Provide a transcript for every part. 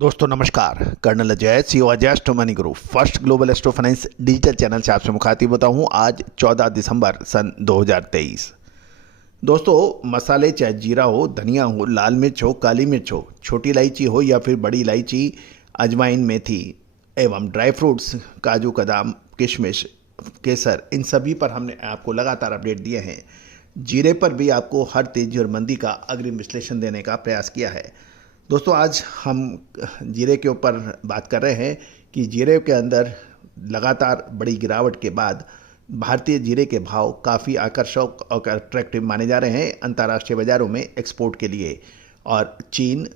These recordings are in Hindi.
दोस्तों नमस्कार। Colonel Ajay CO Ajay astro money group first global astro finance digital channel से आपसे मुखातिब होता हूं। आज 14 दिसंबर सन 2023। दोस्तों मसाले चाहे जीरा हो, धनिया हो, लाल मिर्च हो, काली मिर्च हो, छोटी इलायची हो या फिर बड़ी इलायची, अजवाइन, मेथी एवं ड्राई फ्रूट्स, काजू बादाम, किशमिश, केसर, इन सभी पर हमने आपको लगातार अपडेट दिए हैं। जीरे पर भी आपको हर तेजी और मंदी का अग्रिम विश्लेषण देने का प्रयास किया है। दोस्तों आज हम जीरे के ऊपर बात कर रहे हैं कि जीरे के अंदर लगातार बड़ी गिरावट के बाद भारतीय जीरे के भाव काफ़ी आकर्षक और अट्रैक्टिव माने जा रहे हैं अंतर्राष्ट्रीय बाज़ारों में एक्सपोर्ट के लिए। और चीन,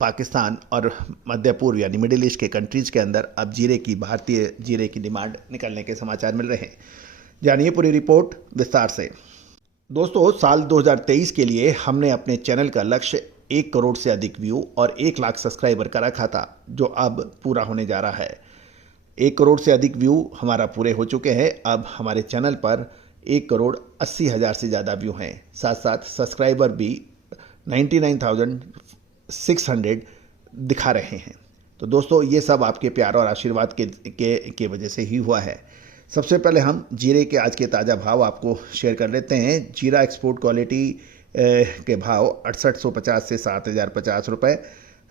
पाकिस्तान और मध्य पूर्व यानी मिडिल ईस्ट के कंट्रीज़ के अंदर अब भारतीय जीरे की डिमांड निकलने के समाचार मिल रहे हैं। जानिए पूरी रिपोर्ट विस्तार से। दोस्तों साल 2023 के लिए हमने अपने चैनल का लक्ष्य 1 करोड़ से अधिक व्यू और 1 लाख सब्सक्राइबर का रखा था, जो अब पूरा होने जा रहा है। 1 करोड़ से अधिक व्यू हमारा पूरे हो चुके हैं। अब हमारे चैनल पर 1 करोड़ 80 हज़ार से ज़्यादा व्यू हैं। साथ साथ सब्सक्राइबर भी 99,600 दिखा रहे हैं। तो दोस्तों ये सब आपके प्यार और आशीर्वाद के वजह से ही हुआ है। सबसे पहले हम जीरे के आज के ताज़ा भाव आपको शेयर कर लेते हैं। जीरा एक्सपोर्ट क्वालिटी के भाव 6850 से 7050 रुपये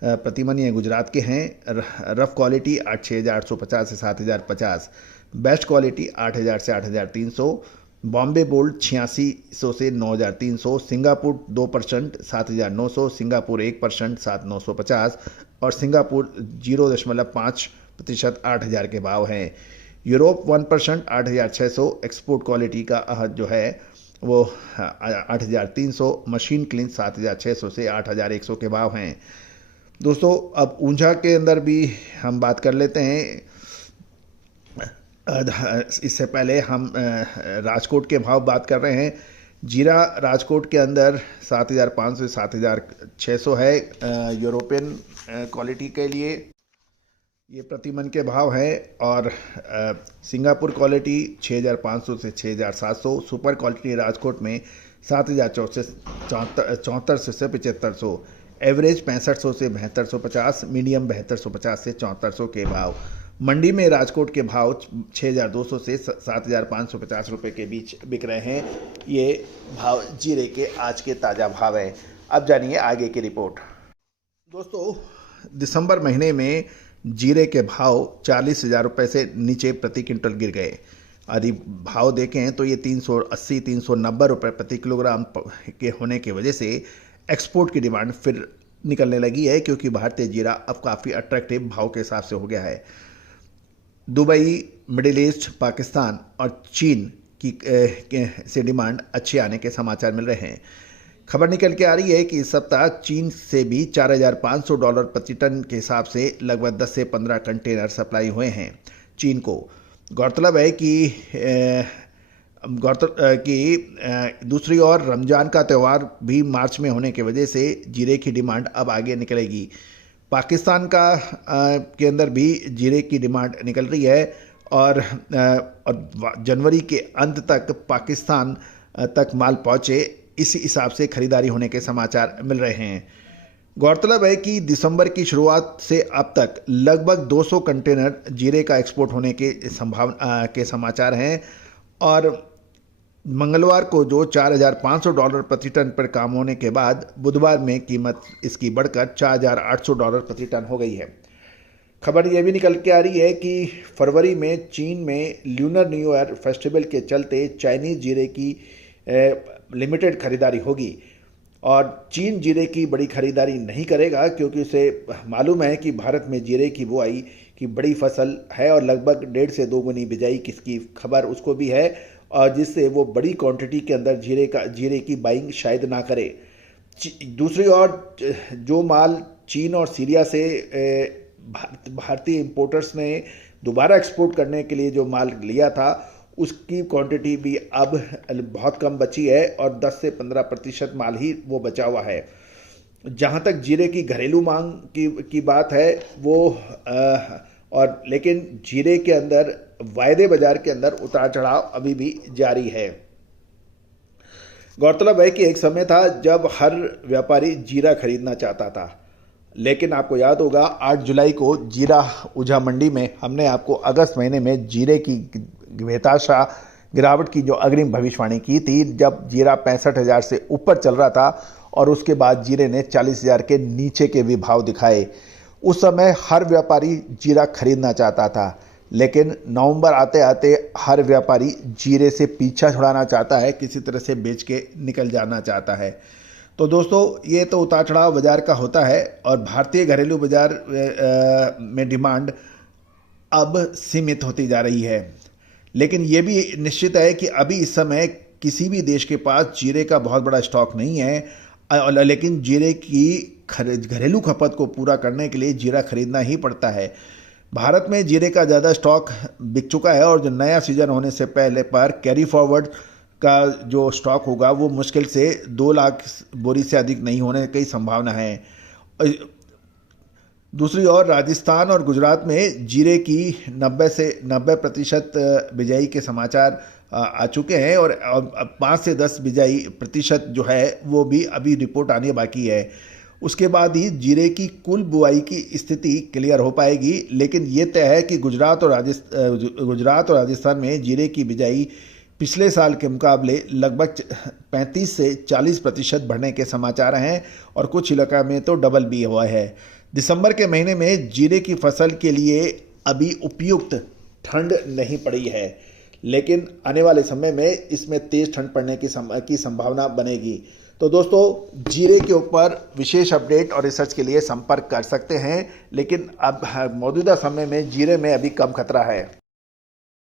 प्रति मन ये गुजरात के हैं। रफ क्वालिटी 6850 से 7050, बेस्ट क्वालिटी 8000 से 8300, बॉम्बे बोल्ड 8600 से 9300, सिंगापुर 2% 7900, सिंगापुर 1% 7950 और सिंगापुर 0.5% 8000 के भाव हैं। यूरोप 1% 8600, एक्सपोर्ट क्वालिटी का जो है वो 8300, मशीन क्लीन 7600 से 8100 के भाव हैं। दोस्तों अब ऊंझा के अंदर भी हम बात कर लेते हैं। इससे पहले हम राजकोट के भाव बात कर रहे हैं। जीरा राजकोट के अंदर 7500 से 7600 है। यूरोपियन क्वालिटी के लिए ये प्रति मन के भाव है। और सिंगापुर क्वालिटी 6500 से 6700, सुपर क्वालिटी राजकोट में 7004 से 7400 से 7500, एवरेज 6500 से 7250, मीडियम 7250 से 7400 के भाव। मंडी में राजकोट के भाव 6200 से 7550 रुपये के बीच बिक रहे हैं। ये भाव जीरे के आज के ताज़ा भाव हैं। अब जानिए आगे की रिपोर्ट। दोस्तों दिसंबर महीने में जीरे के भाव 40,000 रुपये से नीचे प्रति क्विंटल गिर गए। यदि भाव देखें तो ये 380-390 रुपये प्रति किलोग्राम के होने की वजह से एक्सपोर्ट की डिमांड फिर निकलने लगी है, क्योंकि भारतीय जीरा अब काफ़ी अट्रैक्टिव भाव के हिसाब से हो गया है। दुबई, मिडिल ईस्ट, पाकिस्तान और चीन से डिमांड अच्छे आने के समाचार मिल रहे हैं। खबर निकल के आ रही है कि इस सप्ताह चीन से भी $4,500 प्रति टन के हिसाब से लगभग 10 से 15 कंटेनर सप्लाई हुए हैं चीन को। गौरतलब है कि दूसरी ओर रमज़ान का त्यौहार भी मार्च में होने की वजह से जीरे की डिमांड अब आगे निकलेगी। पाकिस्तान के अंदर भी जीरे की डिमांड निकल रही है और जनवरी के अंत तक पाकिस्तान तक माल पहुँचे, इसी हिसाब से खरीदारी होने के समाचार मिल रहे हैं। गौरतलब है कि दिसंबर की शुरुआत से अब तक लगभग 200 कंटेनर जीरे का एक्सपोर्ट होने के समाचार हैं और मंगलवार को जो $4,500 प्रति टन पर काम होने के बाद बुधवार में कीमत इसकी बढ़कर $4,800 प्रति टन हो गई है। खबर यह भी निकल के आ रही है कि फरवरी में चीन में ल्यूनर न्यू ईयर फेस्टिवल के चलते चाइनीज़ जीरे की लिमिटेड खरीदारी होगी और चीन जीरे की बड़ी खरीदारी नहीं करेगा, क्योंकि उसे मालूम है कि भारत में जीरे की बुआई की बड़ी फसल है और लगभग 1.5 से 2 गुनी बिजाई किसकी खबर उसको भी है, और जिससे वो बड़ी क्वांटिटी के अंदर जीरे की बाइंग शायद ना करे। दूसरी ओर जो माल चीन और सीरिया से भारतीय इंपोर्टर्स ने दोबारा एक्सपोर्ट करने के लिए जो माल लिया था, उसकी क्वांटिटी भी अब बहुत कम बची है और 10 से 15% माल ही वो बचा हुआ है। जहाँ तक जीरे की घरेलू मांग की बात है वो लेकिन जीरे के अंदर वायदे बाजार के अंदर उतार चढ़ाव अभी भी जारी है। गौरतलब है कि एक समय था जब हर व्यापारी जीरा खरीदना चाहता था लेकिन आपको याद होगा 8 जुलाई को जीरा ऊझा मंडी में हमने आपको अगस्त महीने में जीरे की बेताशा गिरावट की जो अग्रिम भविष्यवाणी की थी, जब जीरा 65,000 से ऊपर चल रहा था और उसके बाद जीरे ने 40,000 के नीचे के भी भाव दिखाए। उस समय हर व्यापारी जीरा खरीदना चाहता था, लेकिन नवंबर आते आते हर व्यापारी जीरे से पीछा छुड़ाना चाहता है, किसी तरह से बेच के निकल जाना चाहता है। तो दोस्तों, ये तो उतार चढ़ाव बाजार का होता है और भारतीय घरेलू बाजार में डिमांड अब सीमित होती जा रही है। लेकिन ये भी निश्चित है कि अभी इस समय किसी भी देश के पास जीरे का बहुत बड़ा स्टॉक नहीं है, लेकिन जीरे की घरेलू खपत को पूरा करने के लिए जीरा खरीदना ही पड़ता है। भारत में जीरे का ज़्यादा स्टॉक बिक चुका है और जो नया सीजन होने से पहले पर कैरी फॉरवर्ड का जो स्टॉक होगा वो मुश्किल से 2 लाख बोरी से अधिक नहीं होने की संभावना है। दूसरी ओर राजस्थान और गुजरात में जीरे की 90% बिजाई के समाचार आ चुके हैं और 5 से 10 बिजाई प्रतिशत जो है वो भी अभी रिपोर्ट आनी बाकी है। उसके बाद ही जीरे की कुल बुआई की स्थिति क्लियर हो पाएगी। लेकिन ये तय है कि गुजरात और राजस्थान में जीरे की बिजाई पिछले साल के मुकाबले लगभग 35 से 40% बढ़ने के समाचार हैं और कुछ इलाका में तो डबल भी हुआ है। दिसंबर के महीने में जीरे की फसल के लिए अभी उपयुक्त ठंड नहीं पड़ी है, लेकिन आने वाले समय में इसमें तेज ठंड पड़ने की संभावना बनेगी। तो दोस्तों, जीरे के ऊपर विशेष अपडेट और रिसर्च के लिए संपर्क कर सकते हैं, लेकिन अब मौजूदा समय में जीरे में अभी कम खतरा है।